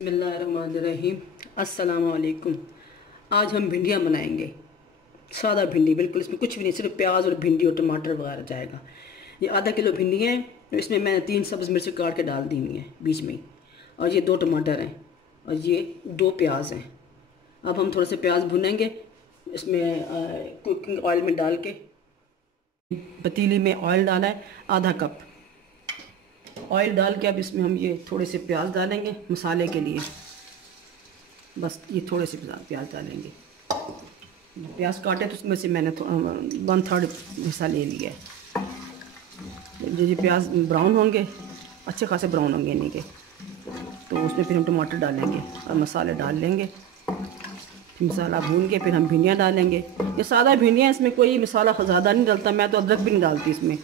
बिस्मिल्लाहिर्रहमानिर्रहीम। अस्सलाम वालेकुम। आज हम भिंडियाँ बनाएंगे। सादा भिंडी, बिल्कुल इसमें कुछ भी नहीं, सिर्फ प्याज और भिंडी और टमाटर वगैरह जाएगा। ये आधा किलो भिंडियाँ हैं, इसमें मैंने 3 सब्ज़ मिर्च काट के डाल दी हुई हैं बीच में ही, और ये 2 टमाटर हैं और ये 2 प्याज हैं। अब हम थोड़े से प्याज भुनेंगे इसमें कुकिंग ऑयल में डाल के। पतीली में ऑयल डाला है आधा कप ऑयल डाल के अब इसमें हम ये थोड़े से प्याज डालेंगे मसाले के लिए। बस ये थोड़े से प्याज डालेंगे। प्याज काटे तो उसमें से मैंने 1/3 हिस्सा ले लिया है। जो ये प्याज ब्राउन होंगे, अच्छे खासे ब्राउन होंगे इन्हीं के, तो उसमें फिर हम टमाटर डालेंगे और मसाले डाल लेंगे। फिर मसाला भून के फिर हम भिंडियाँ डालेंगे। ये सादा भिंडियाँ, इसमें कोई मसाला ज़्यादा नहीं डालता। मैं तो अदरक भी नहीं डालती इसमें,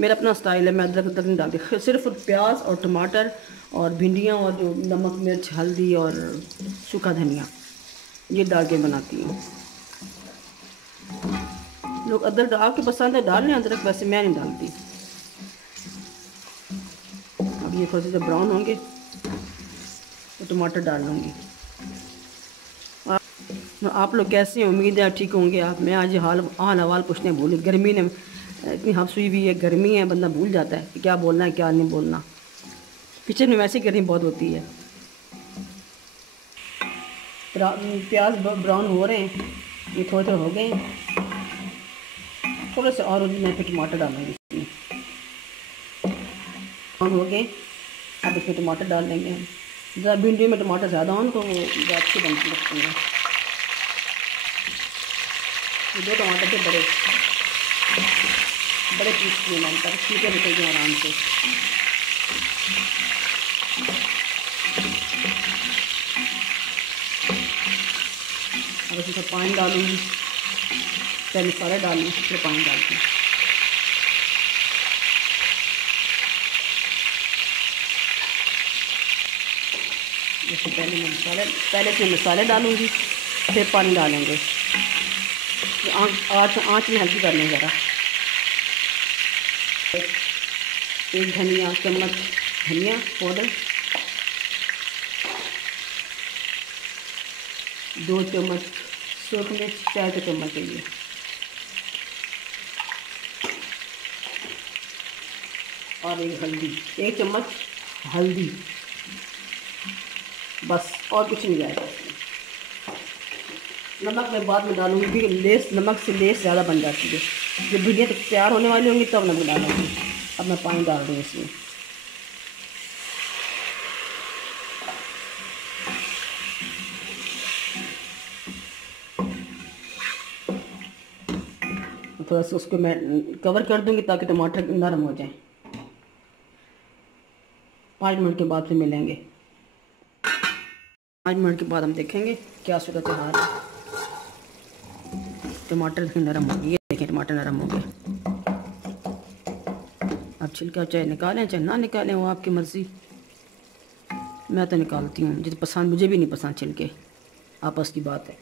मेरा अपना स्टाइल है, मैं अदरक नहीं डालती। सिर्फ प्याज और टमाटर और भिंडियाँ और जो नमक मिर्च हल्दी और सूखा धनिया ये डाल के बनाती हूँ। लोग अदरक आपके पसंद है डाल लें अदरक, वैसे मैं नहीं डालती। अब ये थोड़े से जब ब्राउन होंगे तो टमाटर डाल लूँगी। आप लोग कैसे हैं? उम्मीद है ठीक होंगे आप। मैं आज हाल हवाल पूछने भूल, गर्मी ने इतनी हफ्स हुई हुई है, गर्मी है, बंदा भूल जाता है कि क्या बोलना है क्या नहीं बोलना। किचन में वैसे गर्मी बहुत होती है। प्याज ब्राउन हो रहे हैं, ये थोड़े थोड़े हो गए हैं, थोड़े से और मैं फिर टमाटर डालूँगी इसमें। ब्राउन हो गए, अब इसमें टमाटर डाल देंगे हम। ज़रा भिंडी में टमाटर ज़्यादा हो तो वो अच्छी बनती लगती है। 2 टमाटर के बड़े पीस किए मैंने, ताकि छिलके निकल जाए आराम से। अब इसमें पानी डालूँगी, पहले मसाला डालूँ फिर पानी डालती हूँ। जैसे पहले इसमें मसाले डालूँगी फिर पानी डालेंगे। आँच में हल्की करने ज़रा। एक चम्मच धनिया पाउडर, 2 चम्मच सूखी मिर्च, चाय का चम्मच चाहिए, और एक चम्मच हल्दी, बस और कुछ नहीं जाएगा। नमक मैं बाद में डालूंगी क्योंकि नमक से लेस ज़्यादा बन जाती है। जब भिंडियाँ तैयार होने वाली होंगी तब नमक डालूंगी। अब मैं पानी डाल दूँ इसमें। थोड़ा सा उसको मैं कवर कर दूंगी ताकि टमाटर नरम हो जाए। 5 मिनट के बाद फिर मिलेंगे। 5 मिनट के बाद हम देखेंगे क्या सूरत हाल है। टमाटर भी नरम हो गई है, देखें टमाटर नरम हो गए। अब छिलका चाहे निकालें चाहे ना निकालें, वो आपकी मर्ज़ी। मैं तो निकालती हूँ, जिस पसंद, मुझे भी नहीं पसंद छिलके, आपस की बात है।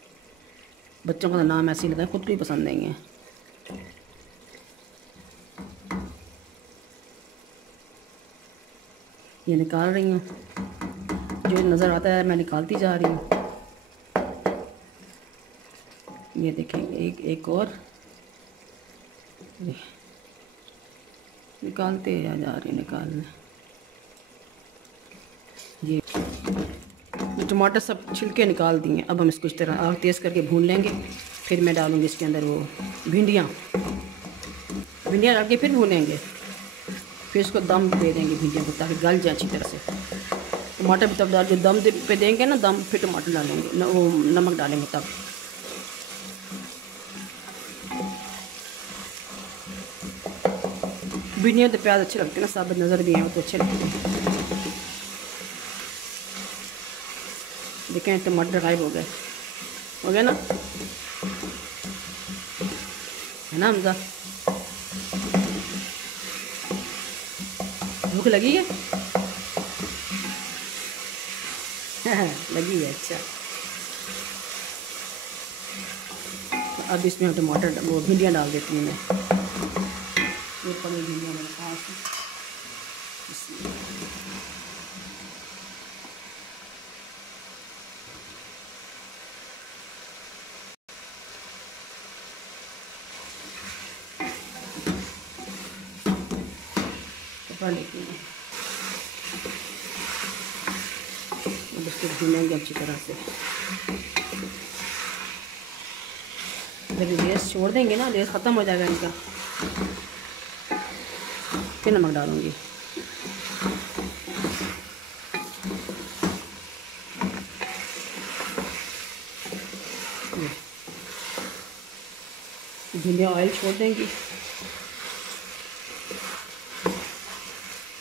बच्चों का तो नाम ऐसे ही लगता है, खुद को ही पसंद नहीं है। ये निकाल रही हूँ, जो नज़र आता है मैं निकालती जा रही हूँ। ये देखेंगे एक और निकालते जा रहे निकालने। ये टमाटर सब छिलके निकाल दिए। अब हम इसको इस तरह आग तेज़ करके भून लेंगे। फिर मैं डालूँगी इसके अंदर वो भिंडियाँ डाल के फिर भूनेंगे। फिर इसको दम दे देंगे भिंडियों को ताकि गल जाए अच्छी तरह से। टमाटर भी तब डाल के दम पे देंगे ना, दम फिर टमाटर डालेंगे वो नमक डालेंगे तब। भिंडियाँ तो प्याज अच्छे लगते हैं ना, साबुत नज़र भी हैं तो अच्छे लगते हैं। देखें टमाटर गायब हो गए ना, है ना हमजा? भूख लगी है? लगी है, अच्छा। अब इसमें टमाटर वो भिंडियाँ डाल देती हूँ मैं। ये पनीर भिंडियाँ मैंने कहा कर लेती हूँ। अब इसको भूनेंगे अच्छी तरह से। जब ये लेस छोड़ देंगे ना, लेस ख़त्म हो जाएगा इनका, फिर नमक डालूँगी। भिंडियाँ ऑयल छोड़ देंगी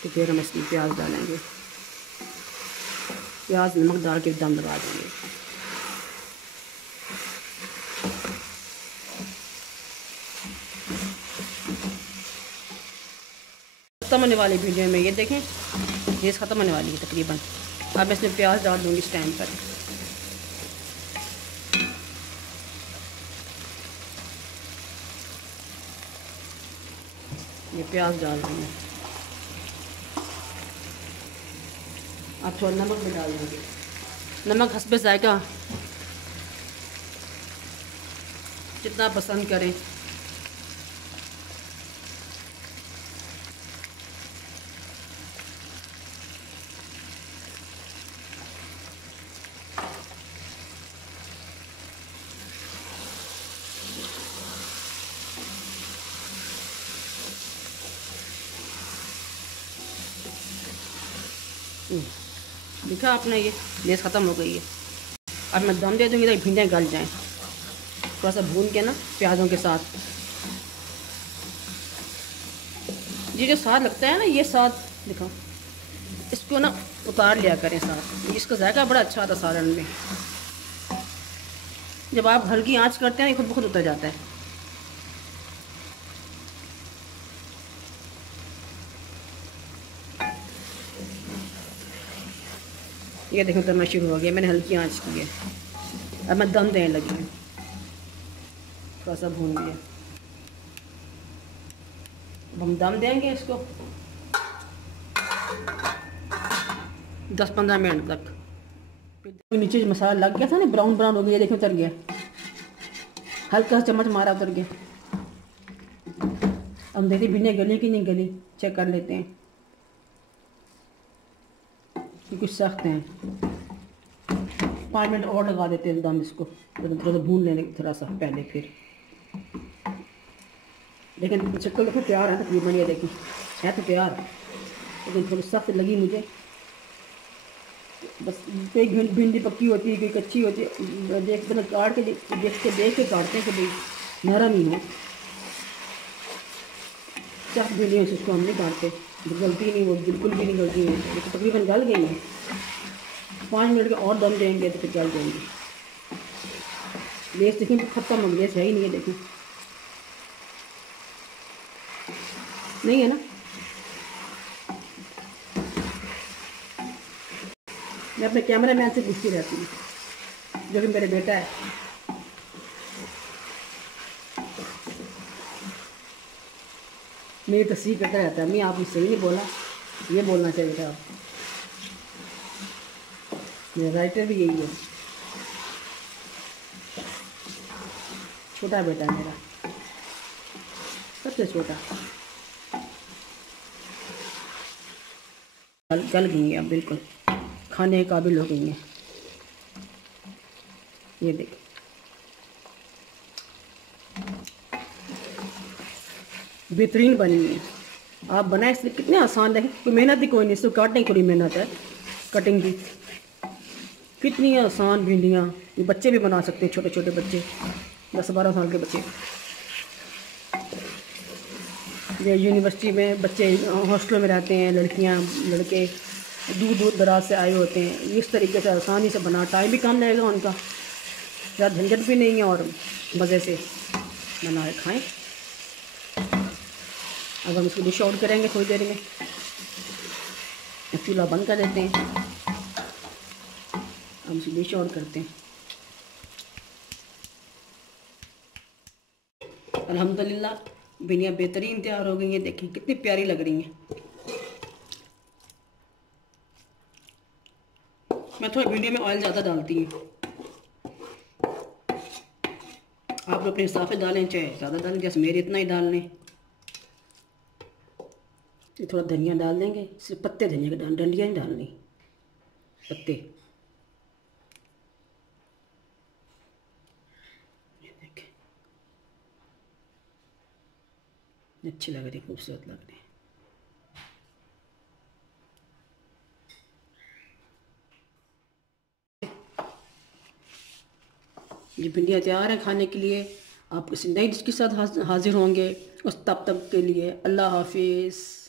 तो फिर हम इसमें प्याज डालेंगे। प्याज नमक डाल के दम लगा देंगे। ख़त्म होने वाली भिंडियों में ये देखें, गैस ख़त्म होने वाली है तकरीबन। अब मैं इसमें प्याज डाल दूँगी इस टाइम पर। ये प्याज डाल दूँगी। अब थोड़ा नमक भी डाल दूँगी, नमक हस्बे जायका जितना पसंद करें। देखा आपने, ये गैस ख़त्म हो गई है। अब मैं दम दे दूँगी ताकि भिंडियाँ गल जाएं, थोड़ा सा भून के ना प्याज़ों के साथ। ये जो स्वाद लगता है ना, ये स्वाद दिखा, इसको ना उतार लिया करें साथ, इसका जायका बड़ा अच्छा आता सालन में। जब आप हल्की आंच करते हैं खुद ब खुद उतर जाता है। ये देखो उतरना शुरू हो गया, मैंने हल्की आंच की है। अब मैं दम देने लगी हूँ, थोड़ा सा भून लिया। अब हम दम देंगे इसको 10-15 मिनट तक। नीचे जो मसाला लग गया था ना, ब्राउन ब्राउन हो गया, देखो उतर गया, हल्का सा चम्मच मारा उतर गया। हम देखते भिंडियाँ गली कि नहीं गली, चेक कर लेते हैं। ये कुछ सख्त हैं, 5 मिनट और लगा देते हैं दम इसको, थोड़ा सा भून लेने थोड़ा सा पहले फिर। लेकिन शक्ल देखो तैयार है तकरीबन, ये देखिए है तो तैयार, लेकिन थोड़ी सख्त लगी मुझे। बस कोई भिंडी पक्की होती है, कोई कच्ची होती है, देख कर काट के देख के काटते हैं कि भाई नरम ही हो। सख्त भिंडियों से उसको हम नहीं काटते, गलती नहीं, वो बिल्कुल भी नहीं गलती है। लेकिन तकरीबन गल गई है, 5 मिनट के और दम देंगे तो फिर गल देंगे। लेस देखें ख़त्म हो, लेस है ही नहीं है, देखें नहीं है ना। मैं अपने कैमरा मैन से पूछती रहती हूँ, जो कि मेरे बेटा है। मेरी तस्वीर करता रहता है, मैं आपने सही नहीं बोला, ये बोलना चाहिए था। मेरा राइटर भी यही है, छोटा बेटा मेरा, सबसे छोटा। गल गई है अब, बिल्कुल खाने के काबिल हो गई है। ये देखो बेहतरीन बनी है। आप बनाए इसलिए कितने आसान है, कोई मेहनत ही कोई नहीं, इसको काटने की थोड़ी मेहनत है, कटिंग की। कितनी आसान भिंडियाँ, ये बच्चे भी बना सकते हैं, छोटे छोटे बच्चे, 10-12 साल के बच्चे। ये यूनिवर्सिटी में बच्चे हॉस्टलों में रहते हैं, लड़कियाँ लड़के दूर दूर दराज से आए होते हैं, इस तरीके से आसानी से बना, टाइम भी कम लगेगा उनका, ज़्यादा झंझट भी नहीं है, और मज़े से बना के खाएँ। अब हम इसको डिश आउट करेंगे थोड़ी देर में, चूल्हा बंद कर देते हैं। हम इसे डिश आउट करते हैं। अल्हम्दुलिल्लाह भिंडियाँ बेहतरीन तैयार हो गई हैं, देखिए कितनी प्यारी लग रही हैं। मैं थोड़ा भिंडियों में ऑयल ज़्यादा डालती हूँ, आप लोग अपने हिसाब से डालें, चाहे ज़्यादा डालें, जैसे मेरे इतना ही डाल लें। ये थोड़ा धनिया डाल देंगे, सिर्फ पत्ते धनिया के डाल, डंडियाँ नहीं डालनी, पत्ते। ये देखें अच्छी लग रही, खूबसूरत लग रही। ये भिंडियाँ तैयार हैं खाने के लिए। आप किसी नई डिश के साथ हाजिर होंगे। उस तब तक के लिए अल्लाह हाफिज़।